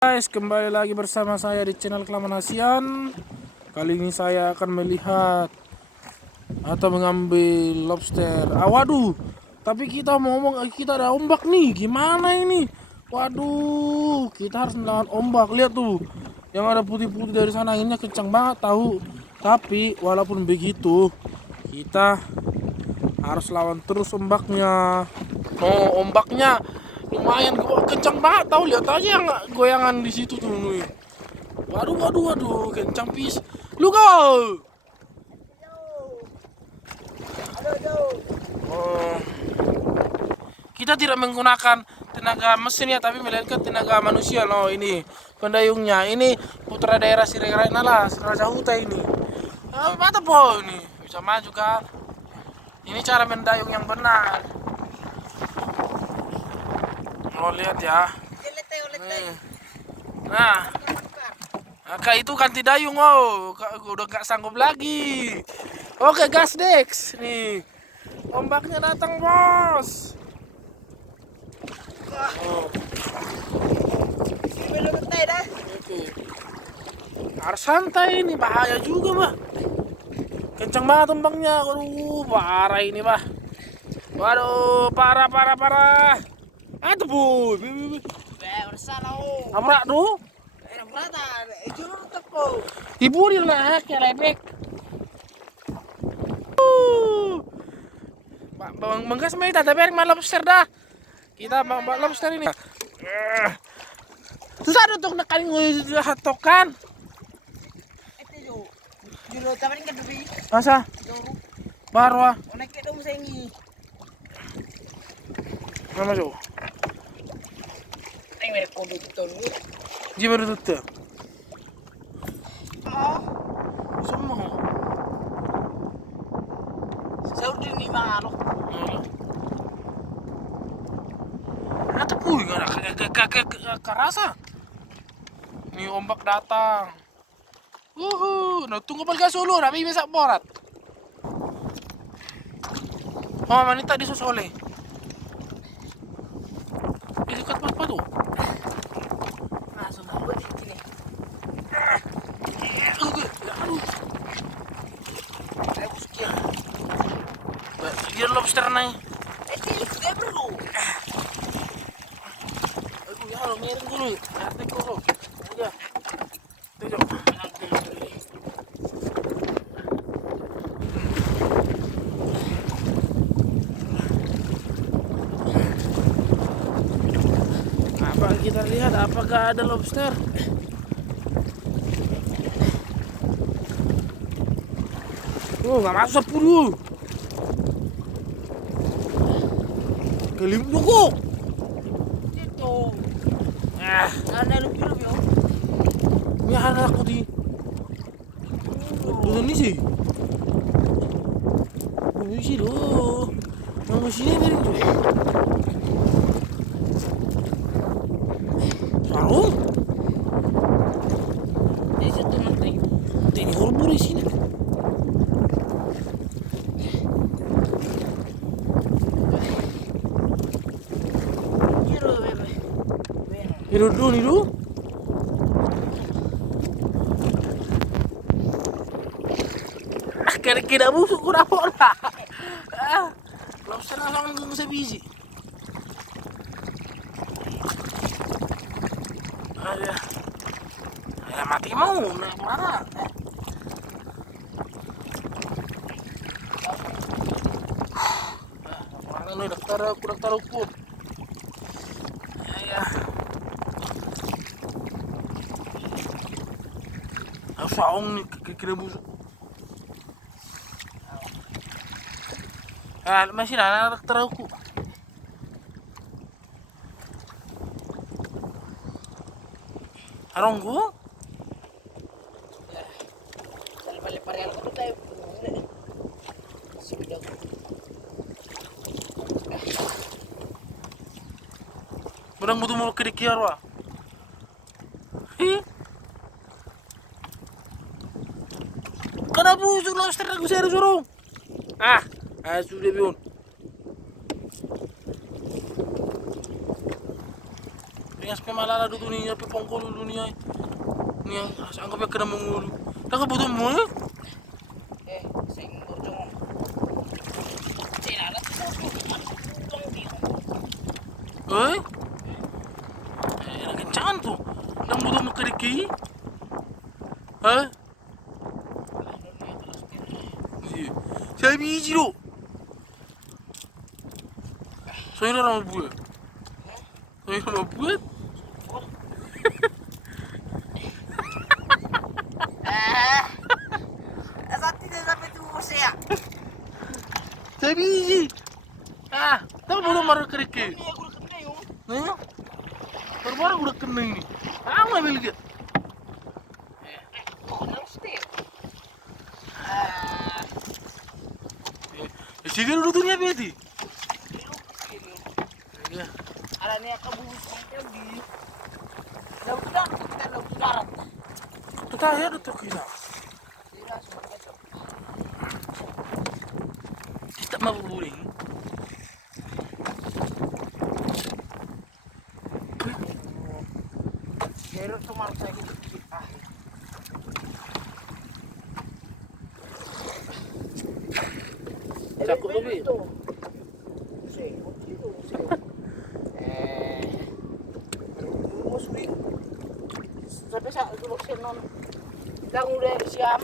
Guys, kembali lagi bersama saya di channel Kelaman Asian. Kali ini saya akan melihat atau mengambil lobster. Waduh, tapi kita mau ngomong kita ada ombak nih. Gimana ini? Waduh, kita harus melawan ombak. Lihat tuh, yang ada putih-putih dari sana, anginnya kencang banget tahu. Tapi walaupun begitu, kita harus lawan terus ombaknya. Oh, ombaknya lumayan kencang banget tahu, lihat aja yang goyangan di situ tuh nih. Waduh, kencang pis. Lu go. Oh, kita tidak menggunakan tenaga mesin ya, tapi melainkan tenaga manusia loh. Ini pendayungnya, ini putra daerah Siregarena lah, Raja Huta ini. Mata po ini bisa maju kan. Ini cara mendayung yang benar. Oh, lihat ya. Nah, Kak itu ganti dayung, udah nggak sanggup lagi. Oke, gas Dex nih. Ombaknya datang, bos. Oh. Oke. Harus santai, ini bahaya juga, Bah. Kencang banget ombaknya. Waduh, parah ini, Bah. Waduh, parah. Aduh, bu. Amrak tuh. Ibu dia lah, kelebek. Bang Banggas mai tata berek malam lobster dah. Kita bang lobster ini. Susah untuk nekanin hatokan. Masa? Baru ah. Nama jo. Gimana tuh? Semua. Saya udah nih malo. Ada puy nggak kerasa. Nih ombak datang. Nah tunggu pelgas dulu, tapi bisa borat. Oh, manita di sosole. Dekat apa tuh? Dia lobster naik. Dia perlu. Aduh, ya lo miring dulu. Nanti kok. Udah. Tuh. Apa kita lihat apakah ada lobster? Nggak masuk 10. Kelimpu kok. Itu. Ada lebih yo. Ini ada aku di. Ini sih. Ini sih loh. Mau sini dari itu. Sarung. Di situ nanti. Ini hormon di sini. Dulu nih lu. Kira-kira busuk kurang lah. Lobster langsung nggak bisa biji. Ya mati mau naik mana? Mana nih dokter hukum? Ya. Saung nih kira busuk. Masih ada dokter hukum. Aronggu? Berang butuh mau kiri-kiri wah. Kada busuk lobster aku serius sorong. Sudah biun. yang sampai malala dulu nih, sampai pongkol dulu nih. Nih, anggapnya kena mengulu. Tak kebutuhan mau? Saya ingin berjong. Tidak ada tuh dia. Kencang tuh. Yang butuh makeriki. Hah? Saya biji lo. Saya orang buat. Saya orang buat. Saat tidak sampai tubuh saya. Saya biji. Tak butuh makeriki. Ini aku udah kena yuk. Nih, baru-baru udah kena ini. Ambil dia. Sige dulu dunia beti. Ya. Ala ni ako bubusin di. Dapat kita dapat. Kita ya tuh kita. Kita mau buling. Pero cuma saya gitu. Cakap lebih. Sampai saat itu non, lang udah siam.